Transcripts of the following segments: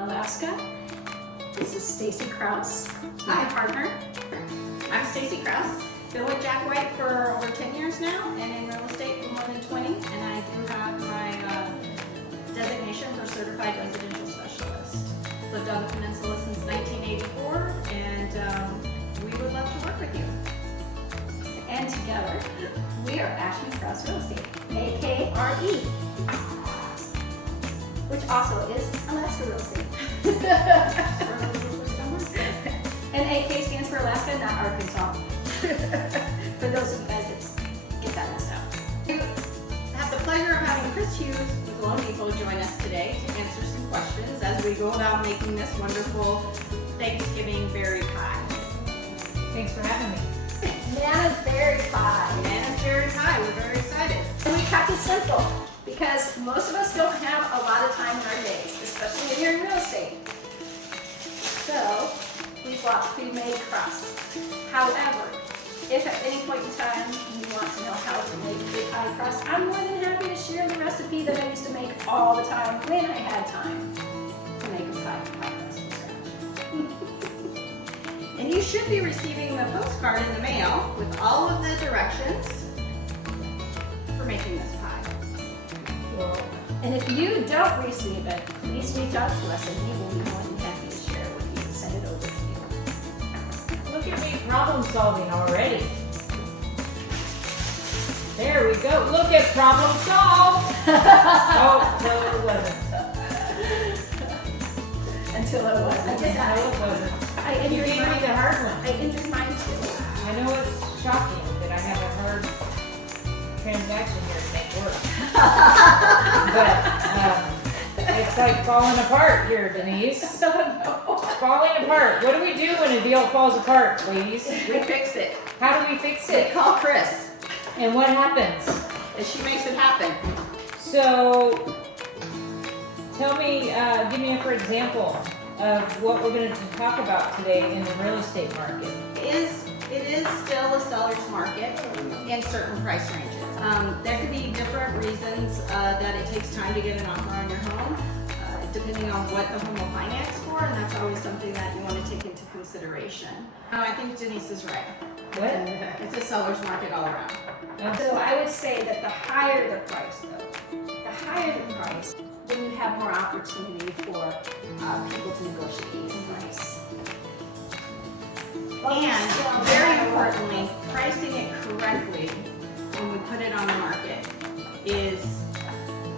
Alaska. This is Stacy Krause, my partner. I'm Stacy Krause. Been with Jack White for over 10 years now, and in real estate for more than 20. And I do have my designation for Certified Residential Specialist. Lived on the Peninsula since 1984, and we would love to work with you. And together, we are Ashman Krause Real Estate, AKRE, which also is Alaska Real Estate. And AK stands for Alaska, not Arkansas. For those of you guys that get that messed up. We have the pleasure of having Kris Hughes with loanDepot join us today to answer some questions as we go about making this wonderful Thanksgiving berry pie. Thanks for having me. Nana's berry pie. Nana's berry pie, we're very excited. And we kept it simple because most of us don't have a lot of time in our days, especially when you're in real estate. So we bought pre-made crust. However, if at any point in time you want to know how to make a pie crust, I'm more than happy to share the recipe that I used to make all the time when I had time to make a pie crust from scratch. And you should be receiving the postcard in the mail with all of the directions for making this pie. Cool. And if you don't receive it, please reach out to us and we will be more than happy to share it with you and send it over to you. Look at me problem solving already. There we go. Look at problem solved. Oh, no, it wasn't. Until it was. No, it wasn't. I You injured gave me mine. the hard one. I injured mine too. I know it's shocking that I have a hard transaction here to make work. But it's like falling apart here, Denise. It's falling apart. What do we do when a deal falls apart, ladies? We fix it. How do we fix We it? call Kris, And what happens? and she makes it happen. So, tell me, give me a for example of what we're going to talk about today in the real estate market. It is still a seller's market in certain price ranges. There could be different reasons that it takes time to get an offer on your home, depending on what the home will finance for, and that's always something that you want to take into consideration. I think Denise is right. What? It's a seller's market all around. So I would say that the higher the price though, the higher the price, then you have more opportunity for people to negotiate the price. And very importantly, pricing it correctly when we put it on the market is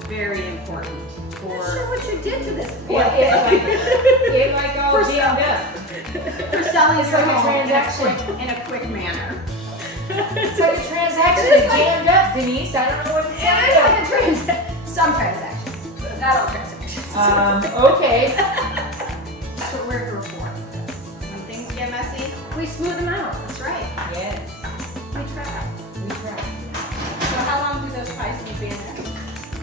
very important I'm for not sure what you did to this. It like all For jammed up. for selling It's your like a home transaction. in a quick manner. It's like a transaction is jammed up, Denise. I don't know what to say. Some transactions, but not all transactions. Okay. That's what we're here for. When things get messy, We smooth them out. that's right. Yes, We try. we try. So how long do those pies need to be in there?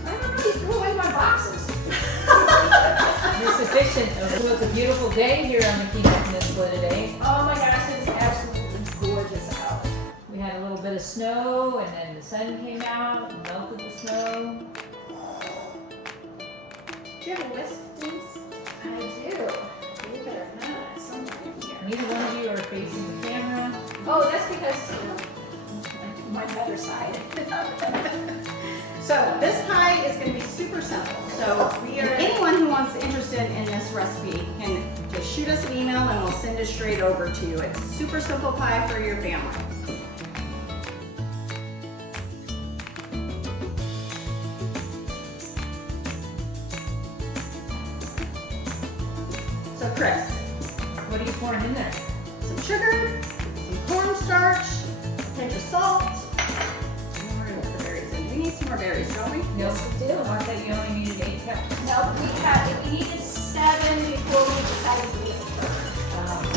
I don't know, you threw away my boxes. You're sufficient. It was a beautiful day here on the Kenai Peninsula today. Oh my gosh, it is absolutely gorgeous out. We had a little bit of snow, and then the sun came out and melted the snow. Do you have a whisk, Denise? I do. Believe it or not, it's somewhere in here. Neither one of you are facing the camera. Oh, that's because my better side. So this pie is going to be super simple. So anyone who wants interested in this recipe can just shoot us an email and we'll send it straight over to you. It's super simple pie for your family. So Kris, What are you pouring in there? some sugar, some cornstarch, a pinch of salt. And we're going to put the berries in. We need some more berries, don't we? No, Yes, we do. I thought you only needed 8 cups. No, we needed 7 before we decided to get started.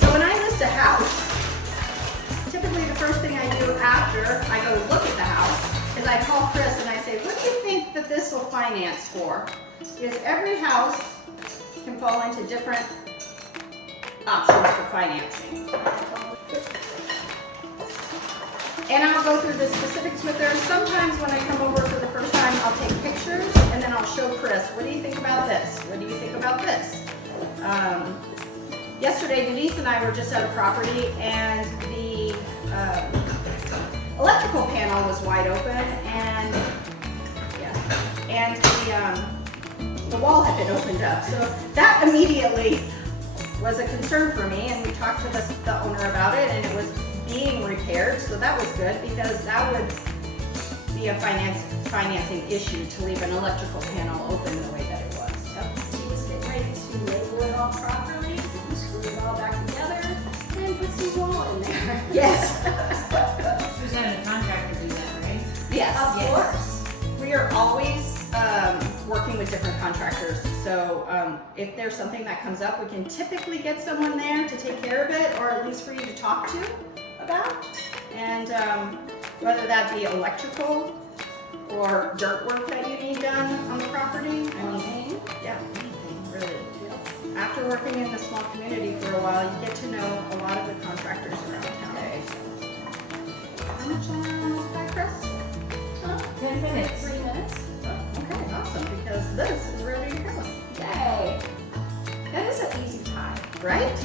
So when I list a house, typically the first thing I do after I go look at the house is I call Kris and I say, what do you think that this will finance for? Because every house can fall into different options for financing. And I'll go through the specifics with her. Sometimes when I come over for the first time, I'll take pictures and then I'll show Kris, what do you think about this? What do you think about this? Yesterday, Denise and I were just at a property and the electrical panel was wide open and the wall had been opened up. So that immediately was a concern for me, and we talked to the owner about it, and it was being repaired. So that was good because that would be a financing issue to leave an electrical panel open the way that it was. So She was getting ready to label it all properly, screw it all back together, and put some wall in there. yes, Who's having a contractor do that, right? yes, Of yes. course. We are always working with different contractors, so if there's something that comes up, we can typically get someone there to take care of it, or at least for you to talk to about. And whether that be electrical or dirt work that you need done on the property, I mean, yeah, anything really. After working in a small community for a while, you get to know a lot of the contractors around town. How much longer on this back, Kris? 10 minutes. 3 minutes. Okay, awesome, because this is ready to go, Yay. That is an easy pie. right?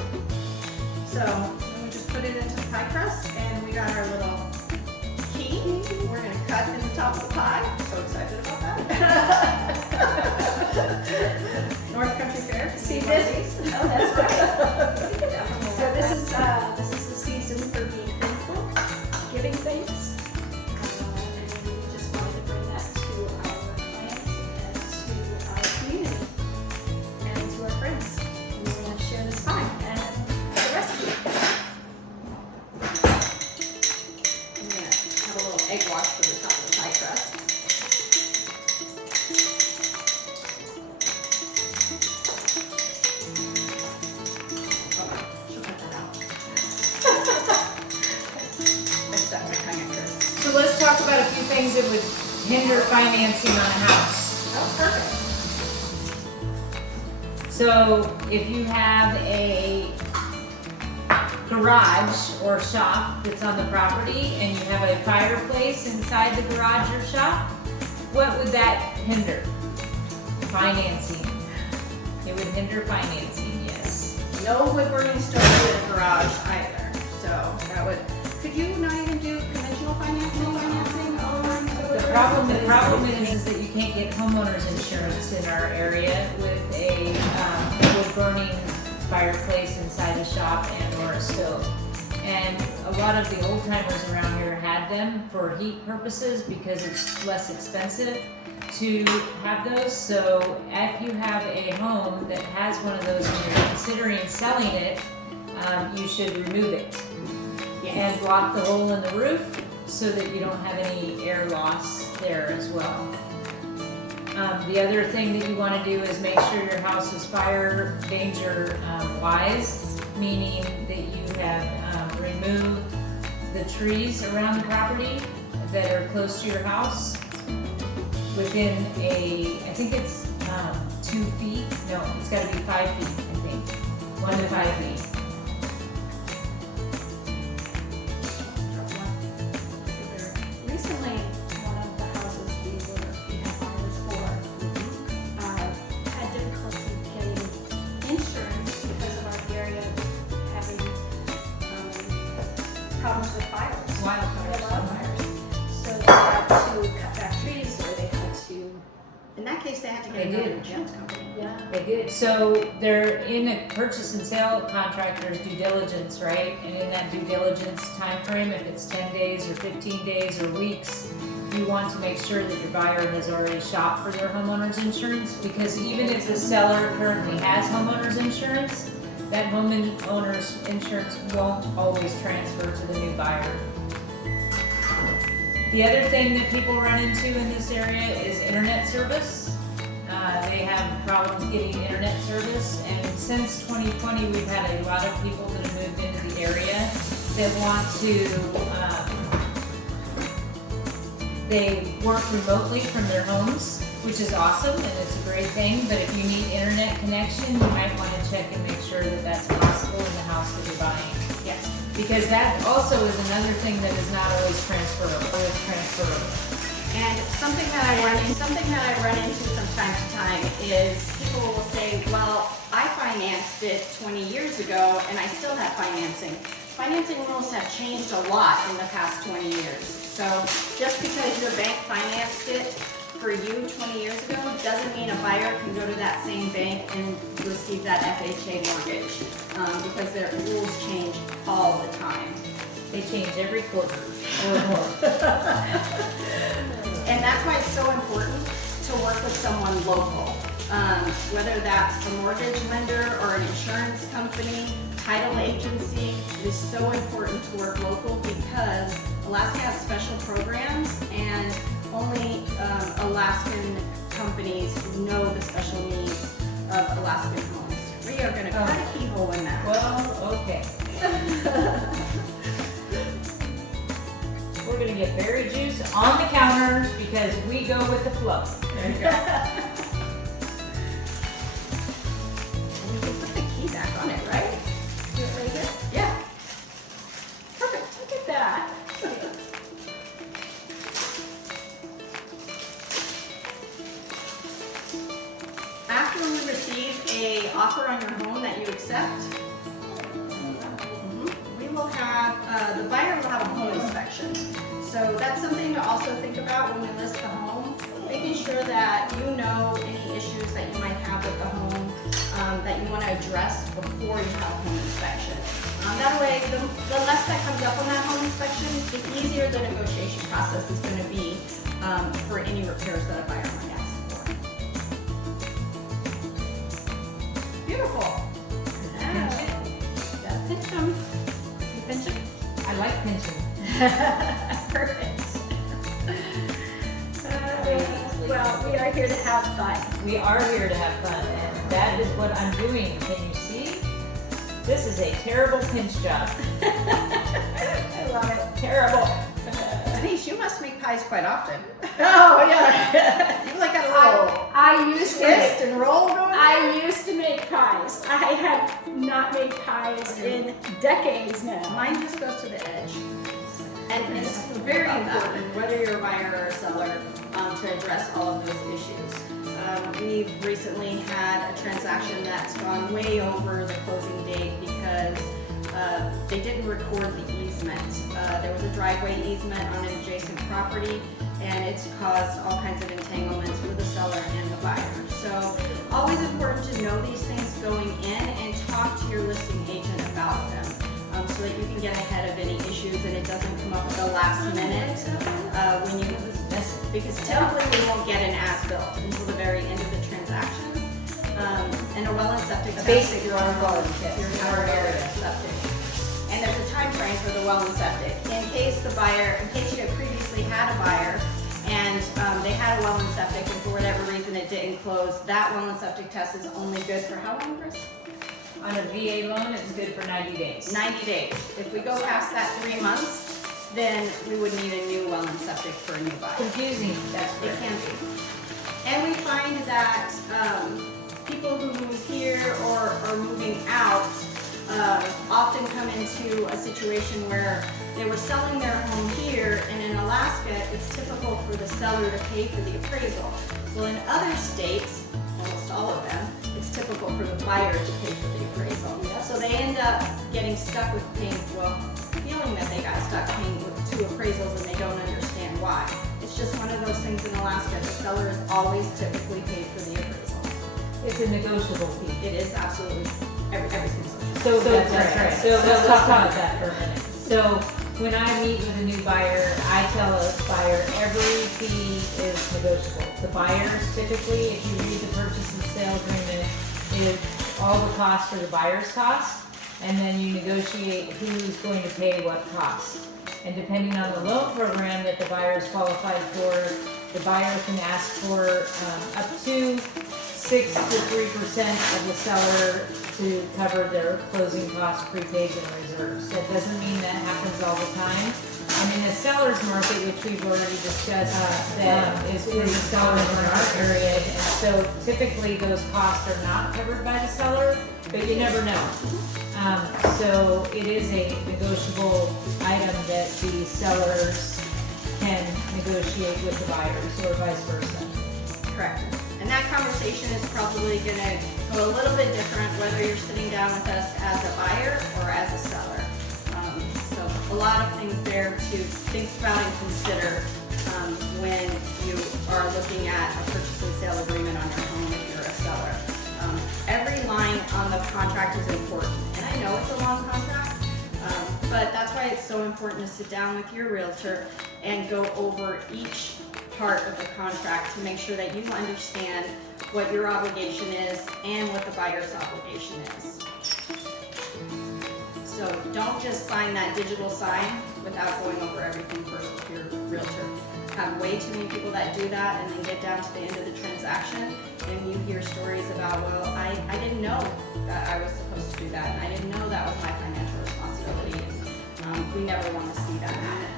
So, then we just put it into the pie crust, and we got our little key. We're gonna cut in the top of the pie. So excited about that. North Country Fair. See this? Oh, that's right. So this is the season for being thankful, giving thanks. And we just wanted to bring that to our clients and to our community and to our friends. And we're going to share this pie and the recipe. I'm gonna have a little egg wash for the top of the pie crust. She'll cut that out. I stuck my tongue in Kris. So let's talk about a few things that would hinder financing on a house. Oh, perfect. So if you have a garage or shop that's on the property and you have a fireplace inside the garage or shop, what would that hinder? Financing. It would hinder financing, yes. No wood burning stove in a garage either. So that would, could you not even do conventional financing or The problem is that you can't get homeowners insurance in our area with a wood burning fireplace inside a shop and or a stove. And a lot of the old timers around here had them for heat purposes because it's less expensive to have those. So if you have a home that has one of those and you're considering selling it, you should remove it. And block the hole in the roof so that you don't have any air loss there as well. The other thing that you want to do is make sure your house is fire danger wise, meaning that you have removed the trees around the property that are close to your house within I think it's 2 feet. No, it's got to be 5 feet, I think. 1 to 5 feet. Recently, one of the houses we had buyers for had difficulty getting insurance because of our area having problems with fires. Wildfires. Wildfires. So they had to cut back trees, or they had to, In that case, they had to They get another did. insurance company. yeah. They did. So they're in a purchase and sale contractor's due diligence, right? And in that due diligence time frame, if it's 10 days or 15 days or weeks, you want to make sure that your buyer has already shopped for their homeowner's insurance, because even if the seller currently has homeowner's insurance, that homeowner's insurance won't always transfer to the new buyer. The other thing that people run into in this area is internet service. They have problems getting internet service, and since 2020, we've had a lot of people that have moved into the area that want to, they work remotely from their homes, which is awesome and it's a great thing, but if you need internet connection, you might want to check and make sure that that's possible in the house that you're buying. Yes. Because that also is another thing that is not always transferable. And something that I run into from time to time is people will say, well, I financed it 20 years ago and I still have financing. Financing rules have changed a lot in the past 20 years. So just because your bank financed it for you 20 years ago doesn't mean a buyer can go to that same bank and receive that FHA mortgage, because their rules change all the time. They change every quarter or more. And that's why it's so important to work with someone local, whether that's a mortgage lender or an insurance company, title agency. It is so important to work local because Alaska has special programs and only Alaskan companies know the special needs of Alaskan homes. We are going to cut a keyhole in that. Well, okay. We're gonna get berry juice on the counter because we go with the flow. There you go. And we can put the key back on it, right? Do it right here? Yeah. Perfect. Look at that. After we receive an offer on your home that you accept, we will have, the buyer will have a home inspection. So that's something to also think about when we list the home, making sure that you know any issues that you might have with the home that you want to address before you have a home inspection. That way, the less that comes up on that home inspection, the easier the negotiation process is going to be for any repairs that a buyer might ask for. Beautiful. Got pinch 'em. You pinch 'em? I like pinching. Perfect. Well, we are here to have fun. We are here to have fun, and that is what I'm doing. Can you see? This is a terrible pinch job. I love it. Terrible. Denise, you must make pies quite often. Oh, yeah. You like a little I used to twist and roll going on? I used to make pies. I have not made pies in decades now. Mine just goes to the edge. And it's very important, whether you're a buyer or a seller, to address all of those issues. We've recently had a transaction that's gone way over the closing date because they didn't record the easement. There was a driveway easement on an adjacent property, and it's caused all kinds of entanglements for the seller and the buyer. So always important to know these things going in and talk to your listing agent about them. So that you can get ahead of any issues and it doesn't come up at the last minute when you miss it. Because typically we won't get an as-built until the very end of the transaction. And a well and septic test. Basic your own well and Your hard area septic. And there's a time frame for the well and septic. In case you had previously had a buyer and they had a well and septic and for whatever reason it didn't close, that well and septic test is only good for how long, Kris? On a VA loan, it's good for 90 days. 90 days. If we go past that 3 months, then we would need a new well and septic for a new buyer. Confusing, that's It correct. can be. And we find that people who move here or are moving out often come into a situation where they were selling their home here, and in Alaska, it's typical for the seller to pay for the appraisal. Well, in other states, almost all of them, it's typical for the buyer to pay for the appraisal. So they end up getting stuck with feeling that they got stuck paying with 2 appraisals and they don't understand why. It's just one of those things in Alaska. The seller is always typically paid for the appraisal. It's a negotiable fee. It is absolutely everything's So that's right. So let's talk about that for a minute. So when I meet with a new buyer, I tell a buyer every fee is negotiable. The buyers typically, if you read the purchase and sale agreement, is all the costs for the buyer's cost, and then you negotiate who's going to pay what cost. And depending on the loan program that the buyer is qualified for, the buyer can ask for up to 6 to 3% of the seller to cover their closing costs, prepaids, and reserves. That doesn't mean that happens all the time, I mean, the seller's market, which we've already discussed, that is for the sellers in our area. And so typically those costs are not covered by the seller, but you never know. So it is a negotiable item that the sellers can negotiate with the buyers or vice versa. Correct. And that conversation is probably gonna go a little bit different whether you're sitting down with us as a buyer or as a seller. So a lot of things there to think about and consider when you are looking at a purchase and sale agreement on your home if you're a seller. Every line on the contract is important, and I know it's a long contract, but that's why it's so important to sit down with your realtor and go over each part of the contract to make sure that you understand what your obligation is and what the buyer's obligation is. So don't just sign that digital sign without going over everything first with your realtor. I have way too many people that do that and then get down to the end of the transaction and you hear stories about, well, I didn't know that I was supposed to do that, and I didn't know that was my financial responsibility. And we never want to see that happen.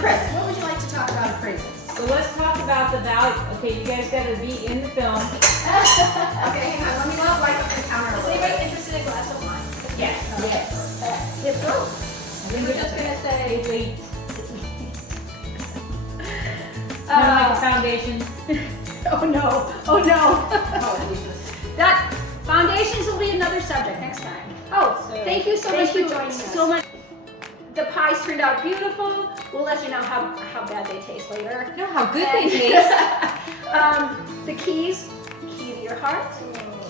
Kris, what would you like to talk about appraisals? So let's talk about the value. Okay, you guys gotta be in the film. Okay, hang on, let me go wipe up the counter. Is anybody interested in a glass of wine? Yes. Yes. Let's go. We're just gonna say, Wait. Kind of like a foundation. oh no, oh no. Oh, Jesus. That, foundations will be another subject next time. Oh, thank you so much for joining us. So much. The pies turned out beautiful. We'll let you know how bad they taste later. No, how good they taste. The keys, key to your heart.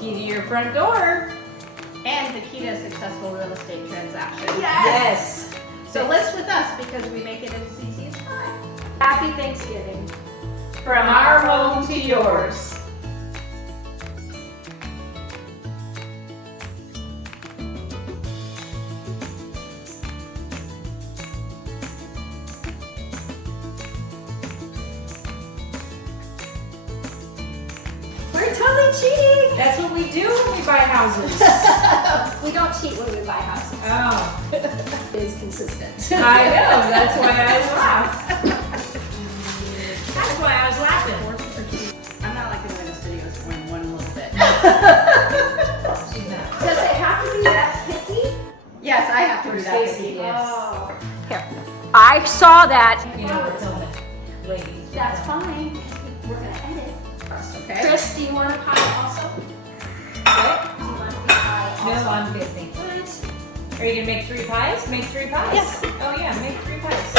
Key to your front door. And the key to a successful real estate transaction. Yes. So list with us because we make it as easy as pie. Happy Thanksgiving. From our home to yours. We're totally cheating. That's what we do when we buy houses. We don't cheat when we buy houses. Oh. It is consistent. I know, that's why I laughed. That's why I was laughing. I'm not liking the way this video is going one little bit. Does it have to be that pithy? Yes, I have to For do that. Stacy, yes. Oh. Here. I saw that. You know we're filming, ladies. That's fine. We're gonna edit. Okay. Chris, do you want a pie also? What? Do you want a pie also? No, I'm good, thank you. What? Are you gonna make 3 pies? Make 3 pies. Yes. Oh yeah, make 3 pies.